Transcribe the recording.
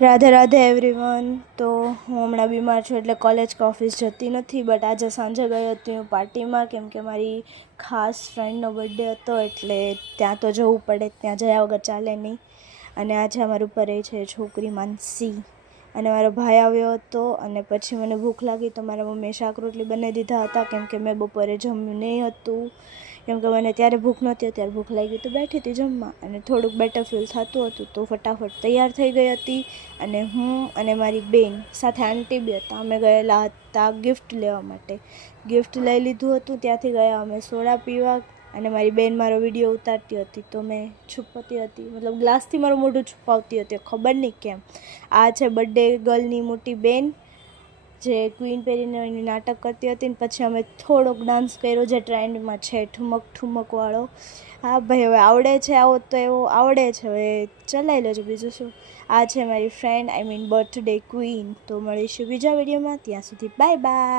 Radhe Radhe everyone. તો હું હમણાં બીમાર છું એટલે કોલેજ કે ઓફિસ જતી નથી, બટ આજે સાંજે ગઈ હતી હું પાર્ટીમાં, કેમ કે મારી ખાસ ફ્રેન્ડનો બર્થડે હતો એટલે ત્યાં તો જવું પડે, ત્યાં જયા વગર ચાલે નહીં. અને આજે અમારું પર એ છે છોકરી માનસી, અને મારો ભાઈ આવ્યો હતો. અને પછી મને ભૂખ લાગી તો મારા મમ્મીએ શાક રોટલી બનાવી દીધા હતા, કેમ કે મેં બપોરે જમ્યું નહીં હતું, કેમ કે મને ત્યારે ભૂખ નહોતી, અત્યારે ભૂખ લાગી તો બેઠી હતી જમવા. અને થોડુંક બેટર ફીલ થતું હતું તો ફટાફટ તૈયાર થઈ ગઈ હતી. અને હું અને મારી બેન સાથે આંટી બી હતા, અમે ગયેલા હતા ગિફ્ટ લેવા માટે. ગિફ્ટ લઈ લીધું હતું, ત્યાંથી ગયા અમે સોડા પીવા. અને મારી બેન મારો વિડીયો ઉતારતી હતી તો મેં છુપાતી હતી, મતલબ ગ્લાસથી મારું મોઢું છુપાવતી હતી, ખબર નહીં કેમ. આ છે બર્થડે ગર્લની મોટી બેન, જે ક્વીન પહેરીને એની નાટક કરતી હતી. ને પછી અમે થોડોક ડાન્સ કર્યો જે ટ્રેન્ડમાં છે, ઠુમક ઠુમકવાળો. હા ભાઈ, હવે આવડે છે આવો તો એવો આવડે છે, હવે ચલાવી લેજો, બીજું શું. આ છે મારી friend, I mean birthday queen. તો મળીશું બીજા વિડીયોમાં, ત્યાં સુધી બાય બાય.